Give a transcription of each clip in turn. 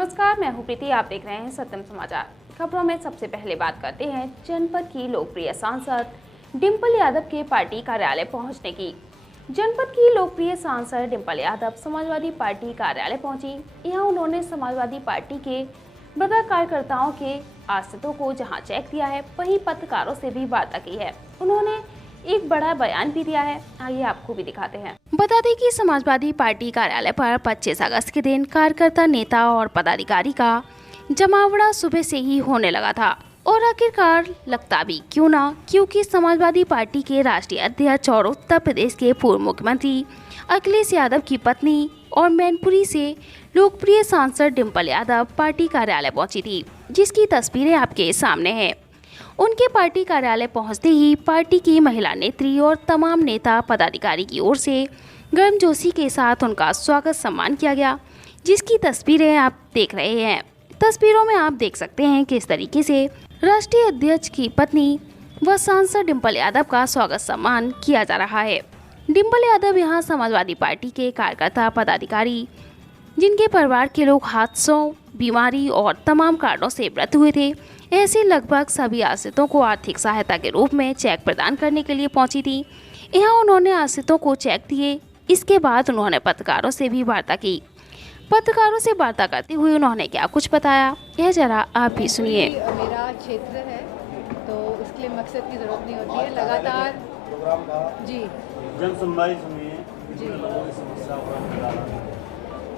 नमस्कार, मैं हूं प्रीति। आप देख रहे हैं सत्यम समाचार। खबरों में सबसे पहले बात करते हैं जनपद की लोकप्रिय सांसद डिंपल यादव के पार्टी कार्यालय पहुंचने की। जनपद की लोकप्रिय सांसद डिंपल यादव समाजवादी पार्टी कार्यालय पहुंची। यहां उन्होंने समाजवादी पार्टी के वृद्ध कार्यकर्ताओं के आश्रितों को जहां चेक दिया है, वहीं पत्रकारों से भी वार्ता की है। उन्होंने एक बड़ा बयान भी दिया है, आइए आपको भी दिखाते हैं। बता दें कि समाजवादी पार्टी कार्यालय पर 25 अगस्त के दिन कार्यकर्ता, नेता और पदाधिकारी का जमावड़ा सुबह से ही होने लगा था और आखिरकार लगता भी क्यों ना, क्योंकि समाजवादी पार्टी के राष्ट्रीय अध्यक्ष और उत्तर प्रदेश के पूर्व मुख्यमंत्री अखिलेश यादव की पत्नी और मैनपुरी से लोकप्रिय सांसद डिंपल यादव पार्टी कार्यालय पहुंची थी, जिसकी तस्वीरें आपके सामने हैं। उनके पार्टी कार्यालय पहुंचते ही पार्टी की महिला नेत्री और तमाम नेता पदाधिकारी की ओर से गर्मजोशी के साथ उनका स्वागत सम्मान किया गया, जिसकी तस्वीरें आप देख रहे हैं। तस्वीरों में आप देख सकते हैं किस तरीके से राष्ट्रीय अध्यक्ष की पत्नी व सांसद डिंपल यादव का स्वागत सम्मान किया जा रहा है। डिंपल यादव यहां समाजवादी पार्टी के कार्यकर्ता, पदाधिकारी, जिनके परिवार के लोग हादसों, बीमारी और तमाम कारणों से व्रत हुए थे, ऐसे लगभग सभी आश्रितों को आर्थिक सहायता के रूप में चेक प्रदान करने के लिए पहुंची थी। यहाँ उन्होंने आश्रितों को चेक दिए। इसके बाद उन्होंने पत्रकारों से भी वार्ता की। पत्रकारों से वार्ता करते हुए उन्होंने क्या कुछ बताया, यह जरा आप भी सुनिए। मेरा क्षेत्र है तो उसके लिए मकसद की ज़रूरत नहीं होती है, लगातार जी जन सुनवाई सुनिए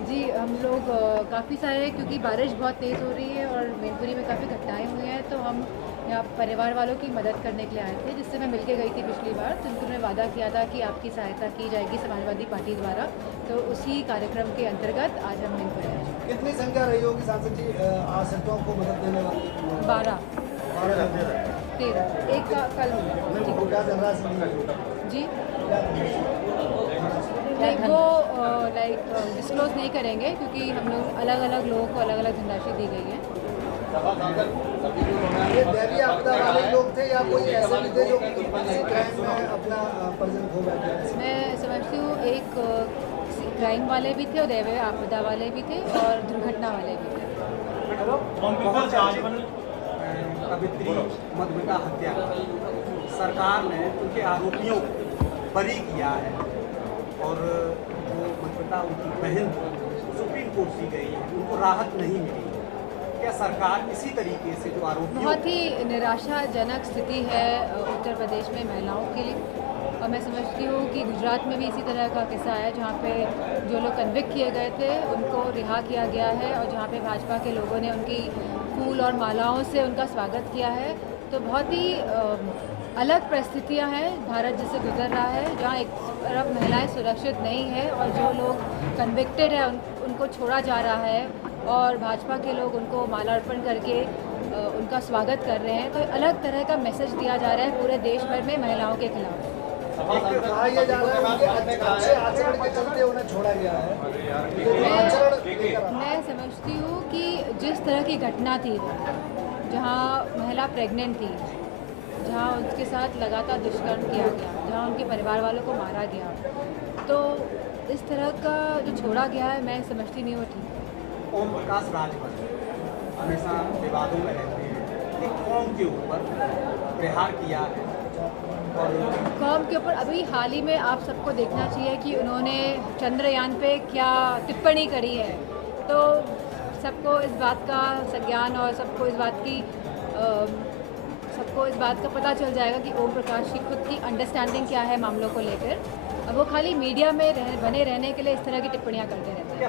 जी हम लोग काफ़ी सारे, क्योंकि बारिश बहुत तेज़ हो रही है और मैनपुरी में काफ़ी घटनाएं हुई हैं, तो हम यहाँ परिवार वालों की मदद करने के लिए आए थे, जिससे मैं मिलके गई थी पिछली बार। तो उनको मैंने वादा किया था कि आपकी सहायता की जाएगी समाजवादी पार्टी द्वारा, तो उसी कार्यक्रम के अंतर्गत आज हम मैनपुरी आए। कितनी संख्या रही होगी सांसद जी आश्रितों को मदद देने वाली? 12 13 एक का कल जी वो डिस्क्लोज नहीं करेंगे, क्योंकि हम लोग अलग अलग लोगों को अलग अलग धनराशि दी गई है। ये दैवीय आपदा वाले लोग थे या कोई ऐसे भी थे जो क्राइम में अपना परिजन खो बैठे? मैं समझती हूँ एक क्राइम वाले भी थे और दैवीय आपदा वाले भी थे और दुर्घटना वाले भी थे। कवित्री मधुमिता हत्या सरकार ने उनके आरोपियों को बरी किया है और वो मधुमिता उनकी बहन सुप्रीम कोर्ट सी गई है, उनको राहत नहीं मिली। क्या सरकार इसी तरीके से जो आरोपियों, बहुत ही निराशाजनक स्थिति है उत्तर प्रदेश में महिलाओं के लिए, और मैं समझती हूँ कि गुजरात में भी इसी तरह का किस्सा है, जहाँ पे जो लोग कन्विक्ट किए गए थे उनको रिहा किया गया है और जहाँ पे भाजपा के लोगों ने उनकी फूल और मालाओं से उनका स्वागत किया है। तो बहुत ही अलग परिस्थितियाँ हैं भारत जिससे गुजर रहा है, जहाँ एक तरफ महिलाएं सुरक्षित नहीं है और जो लोग कन्विक्टेड है उनको छोड़ा जा रहा है और भाजपा के लोग उनको मालार्पण करके उनका स्वागत कर रहे हैं। तो अलग तरह का मैसेज दिया जा रहा है पूरे देश भर में महिलाओं के खिलाफ। कहा यह जा रहा है कि अच्छे आचरण के चलते उन्हें छोड़ा गया है। मैं समझती हूँ कि जिस तरह की घटना थी वो, जहाँ महिला प्रेग्नेंट थी, जहाँ उसके साथ लगातार दुष्कर्म किया गया, जहाँ उनके परिवार वालों को मारा गया, तो इस तरह का जो छोड़ा गया है मैं समझती नहीं वो ठीक। ओम प्रकाश राजभर हमेशा विवादों में रहते हैं, एक कौम के ऊपर प्रहार किया है और कौम के ऊपर अभी हाल ही में आप सबको देखना चाहिए कि उन्होंने चंद्रयान पे क्या टिप्पणी करी है, तो सबको इस बात का संज्ञान और सबको इस बात का पता चल जाएगा कि ओम प्रकाश की खुद की अंडरस्टैंडिंग क्या है मामलों को लेकर। अब वो खाली मीडिया में बने रहने के लिए इस तरह की टिप्पणियां करते रहते हैं।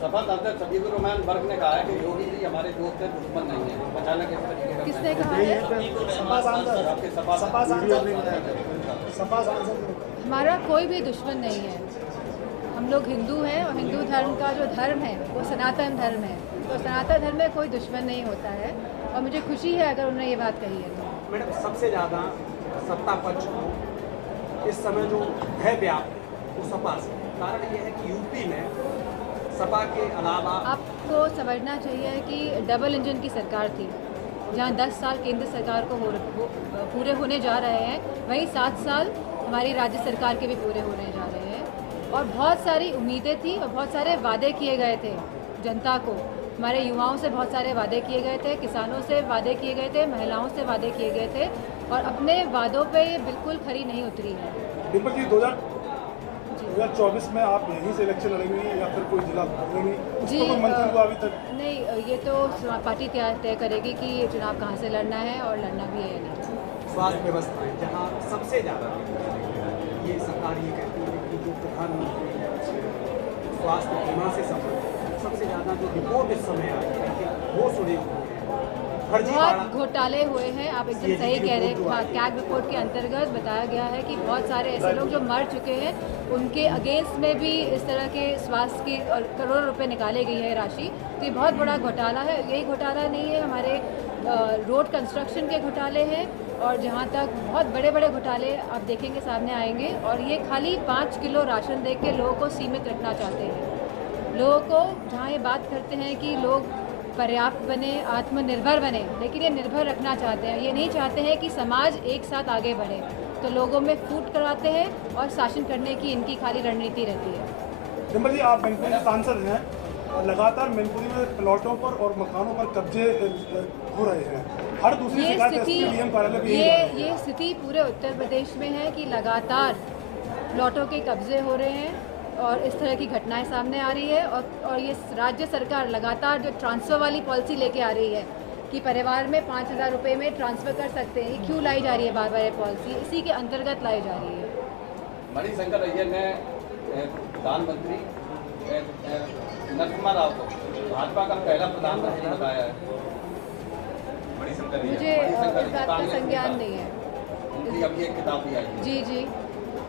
सपा सांसद सफीकुर रहमान बर्क ने कहा है कि योगी जी हमारे दोस्त हैं, दुश्मन नहीं है। अचानक इस तरीके का किसने कहा है? सपा सांसद हमारा कोई भी दुश्मन नहीं है, हम लोग हिंदू हैं और हिंदू धर्म का जो धर्म है वो सनातन धर्म है, तो सनातन धर्म में कोई दुश्मन नहीं होता है और मुझे खुशी है अगर उन्होंने ये बात कही है। तो मैडम सबसे ज़्यादा सत्ता पक्ष को इस समय जो है व्याप्त वो सपा से, कारण ये है कि यूपी में सपा के अलावा आपको समझना चाहिए कि डबल इंजन की सरकार थी, जहाँ 10 साल केंद्र सरकार को पूरे होने जा रहे हैं, वहीं 7 साल हमारी राज्य सरकार के भी पूरे होने जा रहे हैं और बहुत सारी उम्मीदें थी और बहुत सारे वादे किए गए थे जनता को, हमारे युवाओं से बहुत सारे वादे किए गए थे, किसानों से वादे किए गए थे, महिलाओं से वादे किए गए थे और अपने वादों पे ये बिल्कुल खरी नहीं उतरी है। डिम्पल जी 2024 में आप यहीं से इलेक्शन लड़ेंगी या फिर कोई जिला लड़ेंगी, उसको कोई मंथन हुआ अभी तक? नहीं, ये तो पार्टी तय करेगी कि ये चुनाव कहाँ से लड़ना है और लड़ना भी है या नहीं। स्वास्थ्य व्यवस्थाएं जहाँ सबसे ज़्यादा ये सरकार ये कहती है कि जो प्रधानमंत्री स्वास्थ्य बीमा से संबंधित सबसे ज़्यादा जो रिपोर्ट इस समय आई है कि वो सुने हुए हैं, बहुत घोटाले हुए हैं। आप एकदम सही कह रहे हैं। कैग रिपोर्ट के अंतर्गत बताया गया है कि बहुत सारे ऐसे लोग जो मर चुके हैं उनके अगेंस्ट में भी इस तरह के स्वास्थ्य की और करोड़ों रुपए निकाले गई है राशि। तो ये बहुत बड़ा घोटाला है। यही घोटाला नहीं है, हमारे रोड कंस्ट्रक्शन के घोटाले हैं और जहाँ तक बहुत बड़े बड़े घोटाले आप देखेंगे सामने आएंगे। और ये खाली 5 किलो राशन दे के लोगों को सीमित रखना चाहते हैं। लोगों को जहाँ ये बात करते हैं कि लोग पर्याप्त बने, आत्मनिर्भर बने, लेकिन ये निर्भर रखना चाहते हैं। ये नहीं चाहते हैं कि समाज एक साथ आगे बढ़े, तो लोगों में फूट कराते हैं और शासन करने की इनकी खाली रणनीति रहती है। डिम्पल जी आप मैनपुरी के सांसद हैं, लगातार मैनपुरी में प्लॉटों पर और मकानों पर कब्जे हो रहे हैं, हर दूसरी शिकायत एसपी कार्यालय भी ये स्थिति पूरे उत्तर प्रदेश में है कि लगातार प्लॉटों के कब्जे हो रहे हैं और इस तरह की घटनाएं सामने आ रही है। और ये राज्य सरकार लगातार जो ट्रांसफ़र वाली पॉलिसी लेके आ रही है कि परिवार में 5,000 रुपये में ट्रांसफ़र कर सकते हैं, ये क्यों लाई जा रही है बार बार ये पॉलिसी? इसी के अंतर्गत लाई जा रही है। मणिशंकर अय्यर ने प्रधानमंत्री नरसिम्हा राव को भाजपा का पहला प्रधानमंत्री बताया है। मुझे इस बात का संज्ञान नहीं है। अभी एक किताब भी आई है। जी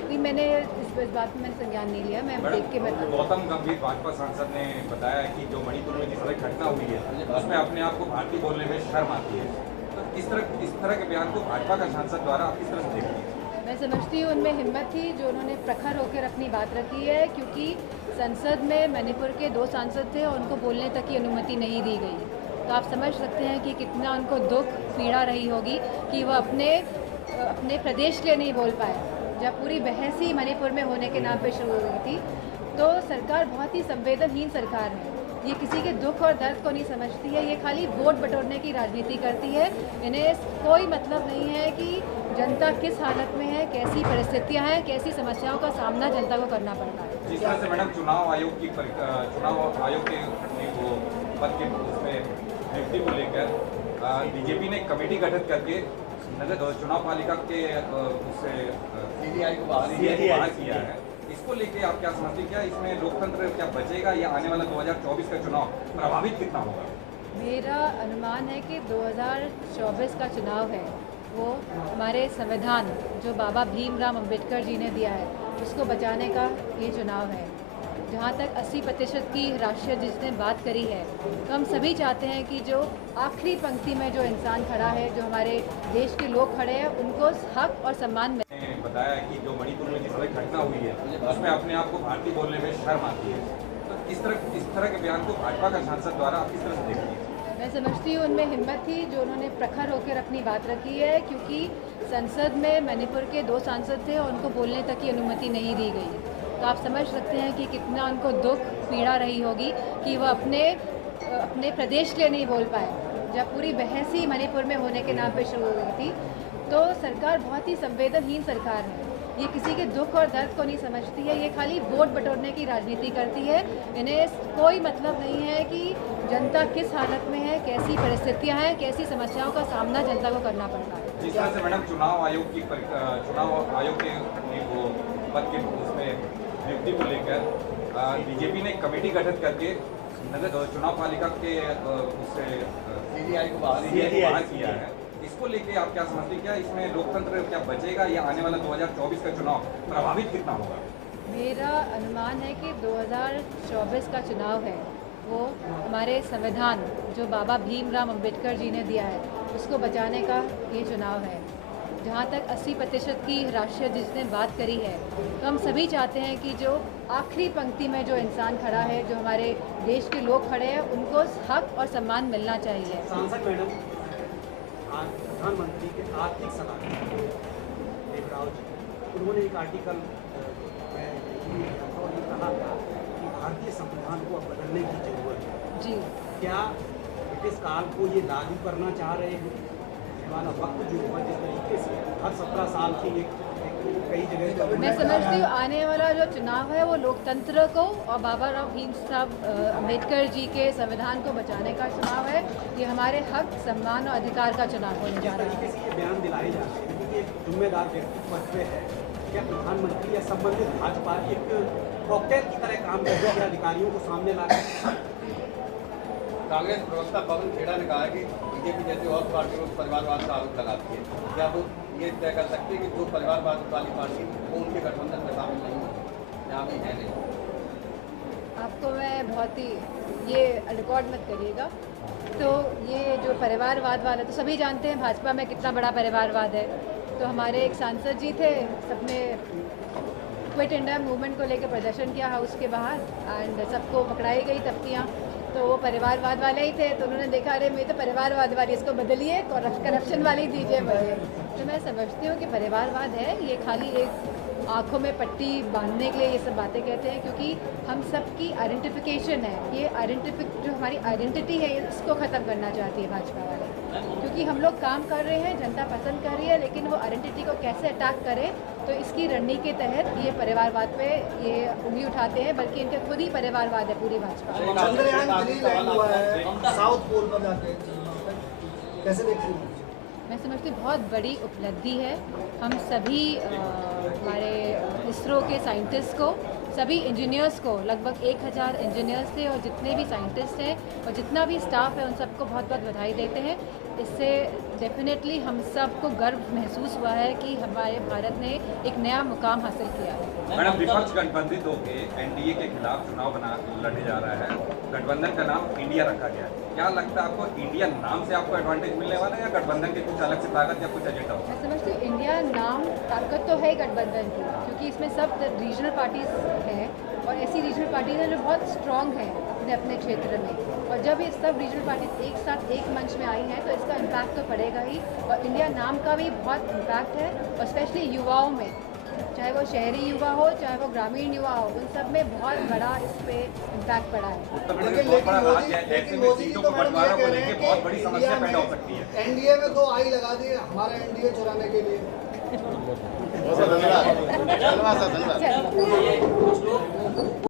नहीं, मैंने इस बात में मैंने संज्ञान नहीं लिया। मैं देख के मैं गौतम गंभीर भाजपा सांसद ने बताया कि जो मणिपुर में जिस तरह घटना हुई है उसमें अपने आप को भारतीय बोलने में शर्म आती है। तो इस तरह के बयान को भाजपा का सांसद द्वारा आप किस तरह से देखती हैं? मैं समझती हूँ उनमें हिम्मत थी जो उन्होंने प्रखर होकर अपनी बात रखी है, क्योंकि संसद में मणिपुर के 2 सांसद थे और उनको बोलने तक की अनुमति नहीं दी गई। तो आप समझ सकते हैं कि कितना उनको दुख पीड़ा रही होगी कि वह अपने प्रदेश के लिए नहीं बोल पाए। जब पूरी बहस ही मणिपुर में होने के नाम पे शुरू हो गई थी, तो सरकार बहुत ही संवेदनहीन सरकार है। ये किसी के दुख और दर्द को नहीं समझती है, ये खाली वोट बटोरने की राजनीति करती है। इन्हें कोई मतलब नहीं है कि जनता किस हालत में है, कैसी परिस्थितियां हैं, कैसी समस्याओं का सामना जनता को करना पड़ता है। जिस तरह से मैडम चुनाव आयोग के पद के उसमें नियुक्ति को लेकर बीजेपी ने कमेटी गठित करके नगर चुनाव पालिका के उससे सीबीआई को बाहर किया है। इसको लेके आप क्या समझते हैं? क्या इसमें लोकतंत्र क्या बचेगा या आने वाला 2024 का चुनाव प्रभावित कितना होगा? मेरा अनुमान है कि 2024 का चुनाव है वो हमारे संविधान जो बाबा भीमराव अंबेडकर जी ने दिया है उसको बचाने का ये चुनाव है। जहाँ तक 80% की राष्ट्रीय जिसने बात करी है, तो हम सभी चाहते हैं कि जो आखिरी पंक्ति में जो इंसान खड़ा है, जो हमारे देश के लोग खड़े हैं, उनको हक और सम्मान मिले। बताया कि जो मणिपुर में जिस तरह घटना हुई है उसमें अपने आप को भारतीय बोलने में शर्म आती है। तो इस तरह के बयान को भाजपा का सांसद द्वारा आप किस तरह से देखती हैं? मैं समझती हूँ उनमें हिम्मत थी जो उन्होंने प्रखर होकर अपनी बात रखी है, क्योंकि संसद में मणिपुर के 2 सांसद थे और उनको बोलने तक की अनुमति नहीं दी गई। तो आप समझ सकते हैं कि कितना उनको दुख पीड़ा रही होगी कि वह अपने प्रदेश के लिए नहीं बोल पाए। जब पूरी बहस ही मणिपुर में होने के नाम पे शुरू हो गई थी, तो सरकार बहुत ही संवेदनहीन सरकार है। ये किसी के दुख और दर्द को नहीं समझती है, ये खाली वोट बटोरने की राजनीति करती है। इन्हें कोई मतलब नहीं है कि जनता किस हालत में है, कैसी परिस्थितियां हैं, कैसी समस्याओं का सामना जनता को करना पड़ता है। जिस तरह से मैडम चुनाव आयोग के पद के उसमें नियुक्ति को लेकर बीजेपी ने कमेटी गठित करके नगर चुनाव पालिका के उससे सीबीआई को बाहर किया है। इसको लेके आप क्या समझते हैं? क्या इसमें लोकतंत्र क्या बचेगा या आने वाला 2024 का चुनाव प्रभावित कितना होगा? मेरा अनुमान है कि 2024 का चुनाव है वो हमारे संविधान जो बाबा भीमराव अंबेडकर जी ने दिया है उसको बचाने का ये चुनाव है। जहाँ तक 80% की राष्ट्रीय जिसने बात करी है, तो हम सभी चाहते हैं कि जो आखिरी पंक्ति में जो इंसान खड़ा है, जो हमारे देश के लोग खड़े हैं, उनको हक और सम्मान मिलना चाहिए। सांसद मैडम, प्रधानमंत्री के आर्थिक सलाहकार देवराव जी, उन्होंने एक आर्टिकल में और ये कहा था कि भारतीय संविधान को अब बदलने की जरूरत है। जी, क्या ब्रिटिश काल को ये लागू करना चाह रहे हैं? वाला वक्त जो हुआ जिस तरीके से हर 17 साल की एक कई जगह मैं समझती हूँ आने वाला जो चुनाव है वो लोकतंत्र को और बाबा राव भीम साहब अम्बेडकर जी के संविधान को बचाने का चुनाव है। ये हमारे हक, सम्मान और अधिकार का चुनाव होने जा रहा है। तरीके से ये बयान दिलाए जा रहे हैं कि एक जिम्मेदार व्यक्तित्व पे है, क्या प्रधानमंत्री या संबंधित भाजपा एक कॉकटेल की तरह काम कर रही है अधिकारियों को सामने ला कांग्रेस प्रवक्ता पवन खेड़ा ने कहा है कि बीजेपी जैसी और पार्टियों को परिवारवाद का आरोप लगाती है। क्या वो ये तय कर सकते हैं कि जो परिवारवाद वाली पार्टी वो उनके गठबंधन में शामिल नहीं होगी, यहाँ भी है नहीं? आपको मैं बहुत ही ये रिकॉर्ड मत करिएगा। तो ये जो परिवारवाद वाला तो सभी जानते हैं भाजपा में कितना बड़ा परिवारवाद है। तो हमारे एक सांसद जी थे, सबने क्विट इंडिया मूवमेंट को लेकर प्रदर्शन किया हाउस के बाहर एंड सबको पकड़ाई गई तख्तियाँ। तो वो परिवारवाद वाले ही थे, तो उन्होंने देखा अरे मैं तो परिवारवाद वाली, इसको बदलिए करप्शन वाली दीजिए मुझे। तो मैं समझती हूँ कि परिवारवाद है ये खाली एक आँखों में पट्टी बांधने के लिए ये सब बातें कहते हैं, क्योंकि हम सब की आइडेंटिफिकेशन है, ये जो हमारी आइडेंटिटी है इसको ख़त्म करना चाहती है भाजपा वाले। क्योंकि हम लोग काम कर रहे हैं, जनता पसंद कर रही है, लेकिन वो आइडेंटिटी को कैसे अटैक करें, तो इसकी रणनीति के तहत ये परिवारवाद पे ये उंगली उठाते हैं, बल्कि इनके खुद ही परिवारवाद है पूरी भाजपा। चंद्रयान 3 लैंड हुआ है साउथ पोल पर जाके, कैसे देखते हैं? मैं समझती हूँ बहुत बड़ी उपलब्धि है। हम सभी हमारे इसरो के साइंटिस्ट को, सभी इंजीनियर्स को, लगभग 1000 इंजीनियर्स थे और जितने भी साइंटिस्ट हैं और जितना भी स्टाफ है उन सबको बहुत बहुत बधाई देते हैं। इससे डेफिनेटली हम सबको गर्व महसूस हुआ है कि हमारे भारत ने एक नया मुकाम हासिल किया है। मैडम, विपक्ष गठबंधित होकर एनडीए के खिलाफ चुनाव लड़ने जा रहा है। गठबंधन का नाम इंडिया रखा गया है। क्या लगता है आपको इंडिया नाम से आपको एडवांटेज मिलने वाला है या गठबंधन के कुछ अलग से ताकत या कुछ एजेंडा हो? मैं समझती हूँ इंडिया नाम ताकत तो है गठबंधन की, क्योंकि इसमें सब रीजनल पार्टीज हैं और ऐसी रीजनल पार्टीज हैं जो बहुत स्ट्रॉन्ग हैं अपने अपने क्षेत्र में। और जब ये सब रीजनल पार्टीज एक साथ एक मंच में आई हैं तो इसका इम्पैक्ट तो पड़ेगा ही। और इंडिया नाम का भी बहुत इम्पैक्ट है, और स्पेशली युवाओं में, चाहे वो शहरी युवा हो चाहे वो ग्रामीण युवा हो, उन सब में बहुत बड़ा इस पे इम्पैक्ट पड़ा है। उत्तर प्रदेश बहुत बड़ा राज्य है, ऐसे में सीटों को बंटवारा को लेकर बहुत बड़ी समस्या पैदा हो सकती है। एनडीए में 2 आई लगा दी हमारा एनडीए चुराने के लिए। चलो।